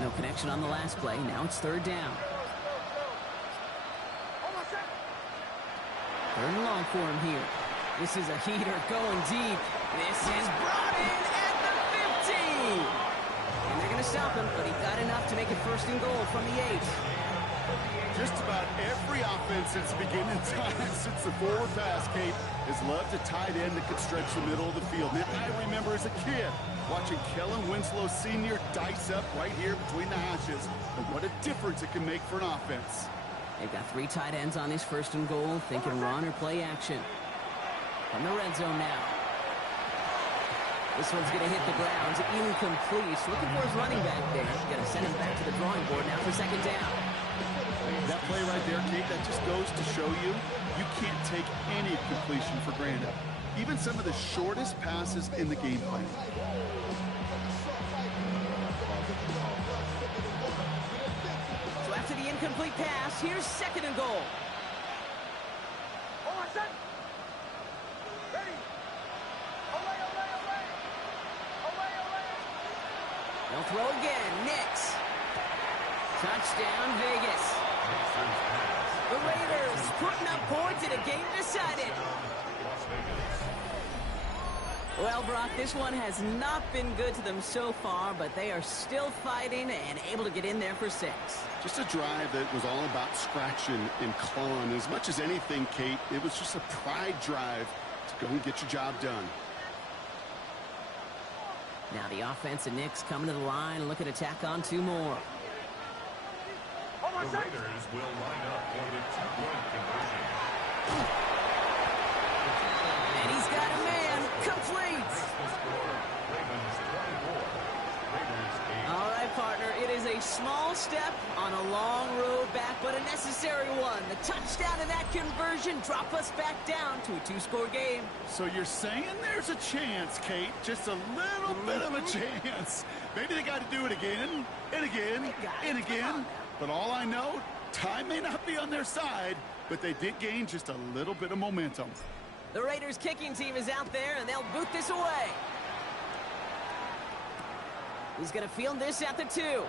No connection on the last play. Now it's 3rd down. 3rd and long for him here. This is a heater going deep. This is brought in at the 15. And they're going to stop him, but he got enough to make it 1st and goal from the 8. Just about every offense since the beginning of time, since the forward pass, Kate, has loved a tight end that could stretch the middle of the field. Now, I remember as a kid watching Kellen Winslow Sr. dice up right here between the hashes. And what a difference it can make for an offense. They've got 3 tight ends on this 1st and goal, thinking run or play action. From the red zone now. This one's going to hit the ground. Incomplete. Looking for his running back there. Going to send him back to the drawing board now for 2nd down. That play right there, Kate, that just goes to show you can't take any completion for granted. Even some of the shortest passes in the game plan. So after the incomplete pass. Here's second and goal. Hold on, set. Ready. Away, away, away. Away, away. They'll throw again. Nix. Touchdown, Vegas. The Raiders putting up points in a game decided. Las Vegas. Well, Brock, this one has not been good to them so far, but they are still fighting and able to get in there for 6. Just a drive that was all about scratching and clawing. As much as anything, Kate, it was just a pride drive to go and get your job done. Now the offense and Knicks coming to the line, looking to tack on 2 more. Hold The on, set. Raiders will line up for the 2-point conversion. And he's got a man. Complete. Makes the score. Ravens 24. Raiders 8. All right, partner. It is a small step on a long road back, but a necessary one. The touchdown and that conversion drop us back down to a 2-score game. So you're saying there's a chance, Kate, just a little bit of a chance. Maybe they got to do it again and again and again. But all I know, time may not be on their side, but they did gain just a little bit of momentum. The Raiders kicking team is out there, and they'll boot this away. He's going to field this at the 2. They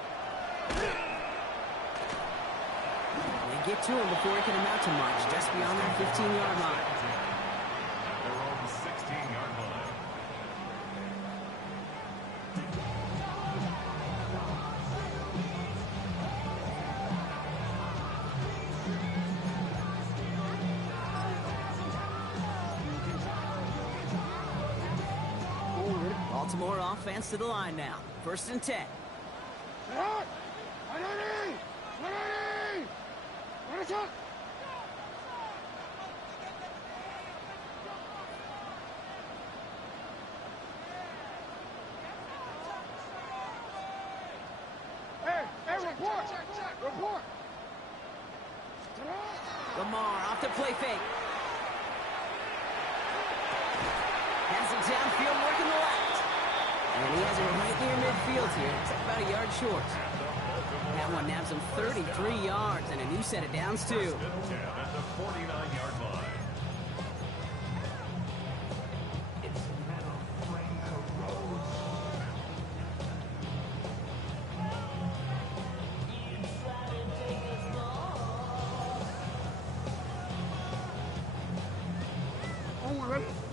get to him before he can amount to much, just beyond that 15-yard line. At their own 16-yard line. Baltimore offense to the line now. 1st and 10. Set. Ready. Ready. Ready, set. Hey, report. Report. Lamar off the play fake. Has it downfield working the left. And he has it right near midfield here. It's about a yard short. That one nabs him 33 yards and a new set of downs, too. 10 at the 49-yard line.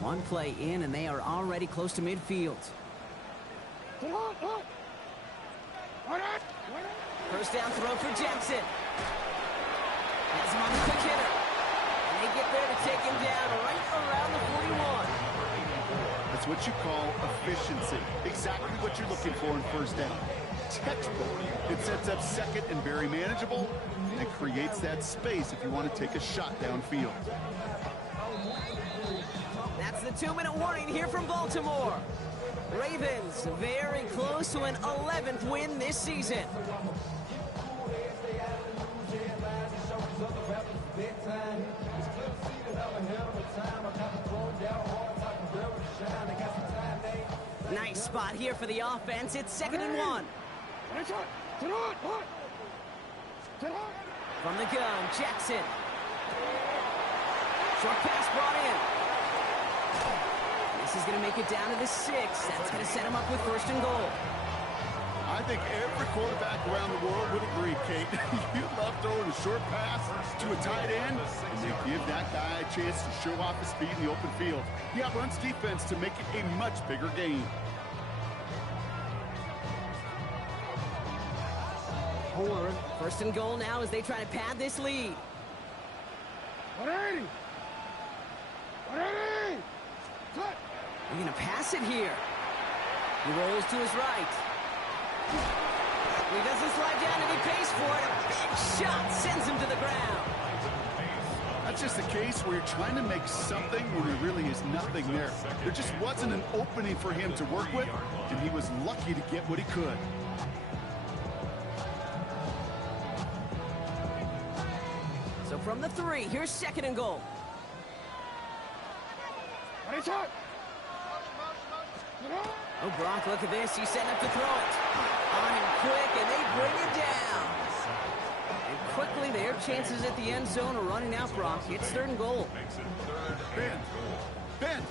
One play in, and they are already close to midfield. First down throw for Jackson. Has him on the quick hitter. And they get there to take him down right around the 41. That's what you call efficiency. Exactly what you're looking for in first down. Textbook. It sets up second and very manageable, and creates that space if you want to take a shot downfield. That's the 2-minute warning here from Baltimore. Ravens very close to an 11th win this season. Nice spot here for the offense. It's 2nd and 1. From the gun, Jackson. Short pass brought in. This is going to make it down to the 6. That's going to set him up with 1st and goal. I think every quarterback around the world would agree, Kate. You love throwing a short pass to a tight end, and you give that guy a chance to show off his speed in the open field. He outruns defense to make it a much bigger game. First and goal now as they try to pad this lead. 180. 180. Cut. They're going to pass it here. He rolls to his right. He doesn't slide down and he pays for it. A big shot sends him to the ground. That's just a case where you're trying to make something when there really is nothing there. There just wasn't an opening for him to work with, and he was lucky to get what he could. So from the 3, here's 2nd and goal. Ready, set. Oh, Brock, look at this. He's setting up to throw it. On him quick, and they bring it down. And quickly, their chances at the end zone are running out, Brock. It's 3rd and goal. Makes it 3rd and goal. Bend.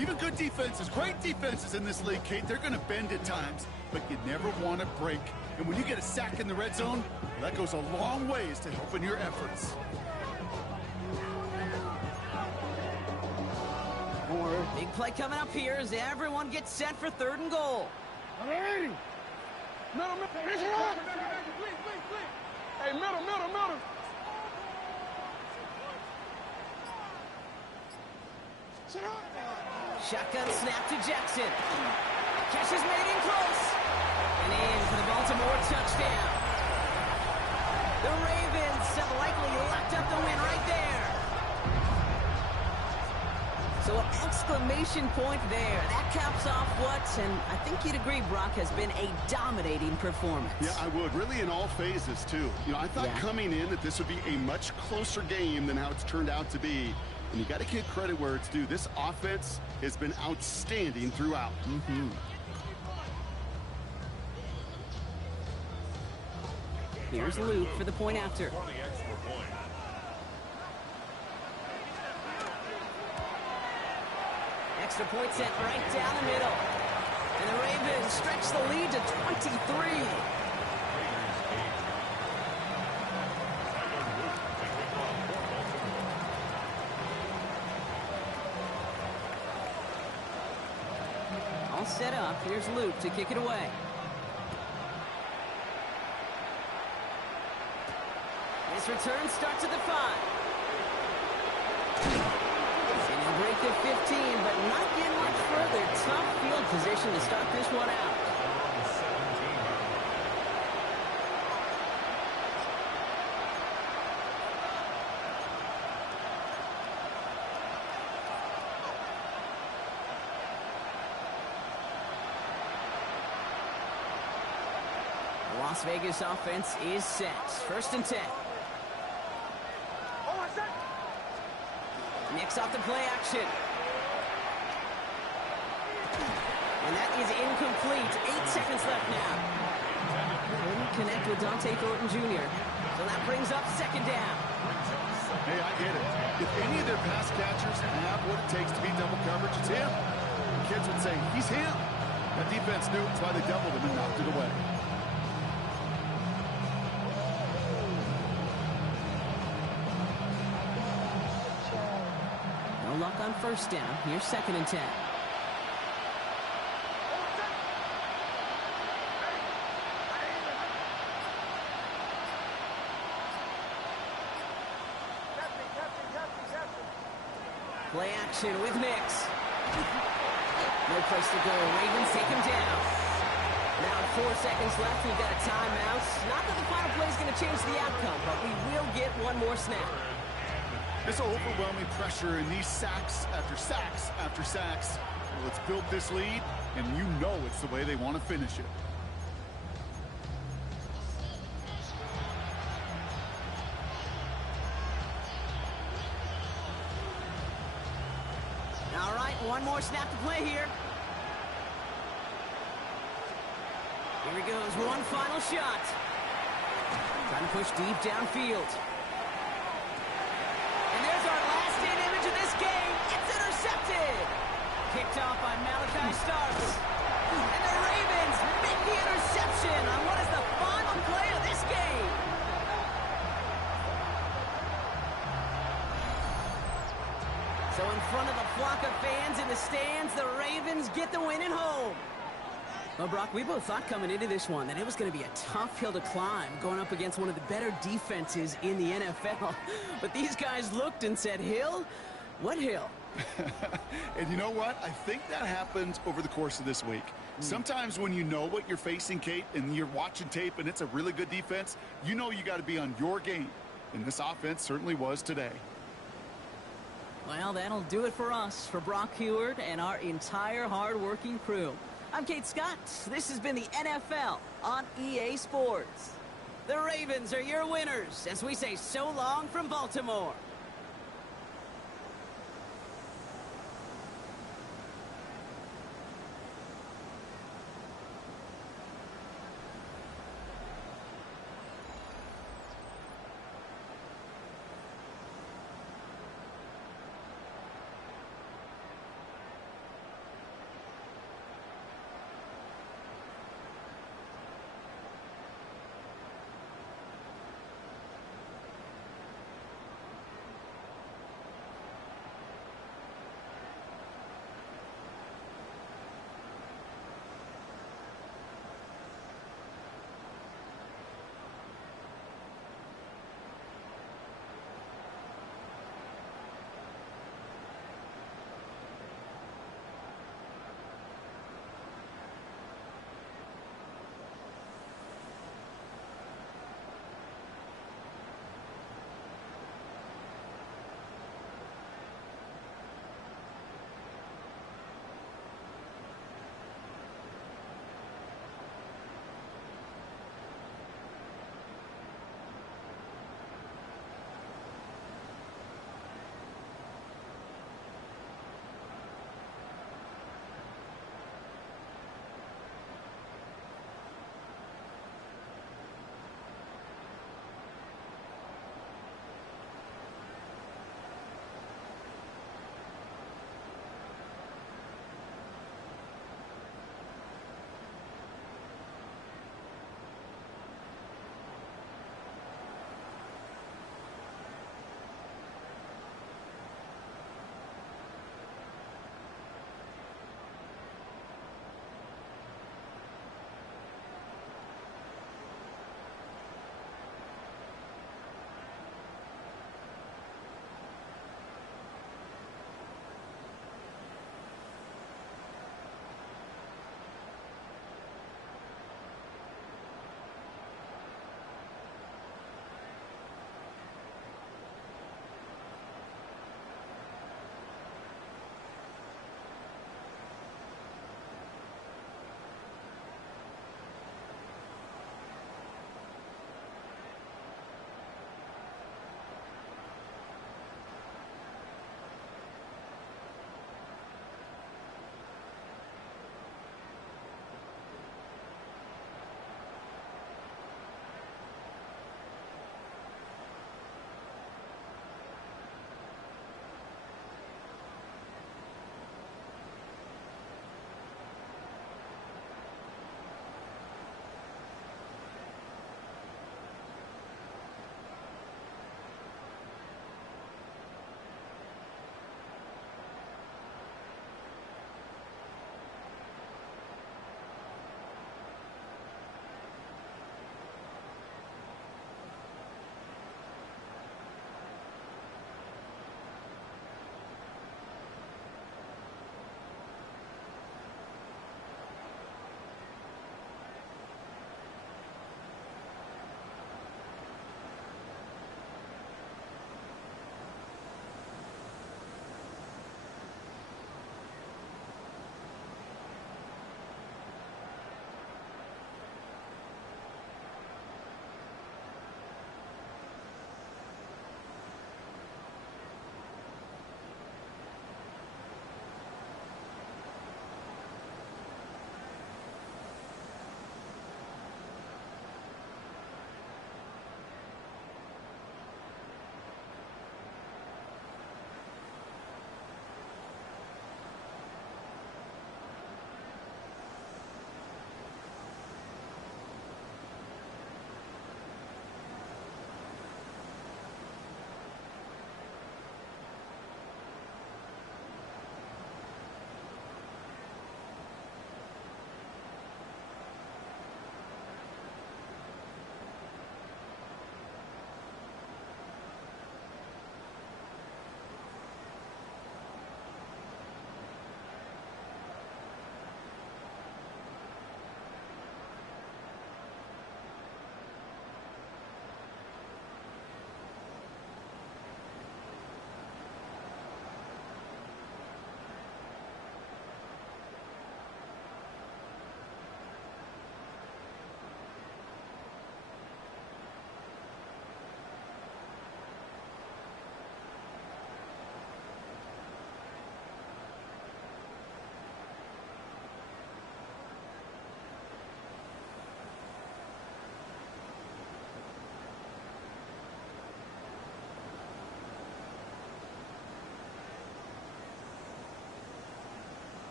Even good defenses, great defenses in this league, Kate, they're going to bend at times, but you never want to break. And when you get a sack in the red zone, that goes a long ways to helping your efforts. Big play coming up here as everyone gets set for 3rd and goal. Hey, middle. Shotgun snap to Jackson. Catch is made in close. And in for the Baltimore touchdown. The Ravens have likely locked up the win right there. So an exclamation point there. That caps off what, and I think you'd agree, Brock, has been a dominating performance. Yeah, I would. Really in all phases, too. You know, I thought coming in that this would be a much closer game than how it's turned out to be. And you got to give credit where it's due. This offense has been outstanding throughout. Here's Luke for the point after. For the extra point. Extra point set right down the middle. And the Ravens stretch the lead to 23. All set up. Here's Luke to kick it away. This return starts at the 5. And he'll break the 15, but not getting much further. Tough field position to start this one out. The Las Vegas offense is set. 1st and 10. Knicks off the play action. And that is incomplete. 8 seconds left now. Couldn't connect with Dante Thornton Jr. So that brings up 2nd down. Hey, I get it. If any of their pass catchers have what it takes to beat double coverage, it's him. The kids would say, he's him. That defense knew it's why they doubled him and knocked it away. No luck on 1st down. Here's 2nd and 10. Play action with Nix. No place to go. Ravens take him down. Now 4 seconds left. We've got a timeout. Not that the final play is going to change the outcome, but we will get one more snap. This overwhelming pressure in these sacks after sacks after sacks. Well, it's built this lead, and you know it's the way they want to finish it. All right, one more snap to play here. Here he goes, one final shot. Trying to push deep downfield. And there's our last-in image of this game. It's intercepted. Picked off by Malachi Starks. And the Ravens make the interception on what is the final play of this game. So in front of a flock of fans in the stands, the Ravens get the win at home. Well, Brock, we both thought coming into this one that it was going to be a tough hill to climb, going up against one of the better defenses in the NFL. But these guys looked and said, Hill? What hill? And you know what? I think that happens over the course of this week. Sometimes when you know what you're facing, Kate, and you're watching tape and it's a really good defense, you know you got to be on your game. And this offense certainly was today. Well, that'll do it for us, for Brock Huard and our entire hard-working crew. I'm Kate Scott. This has been the NFL on EA Sports. The Ravens are your winners as we say so long from Baltimore.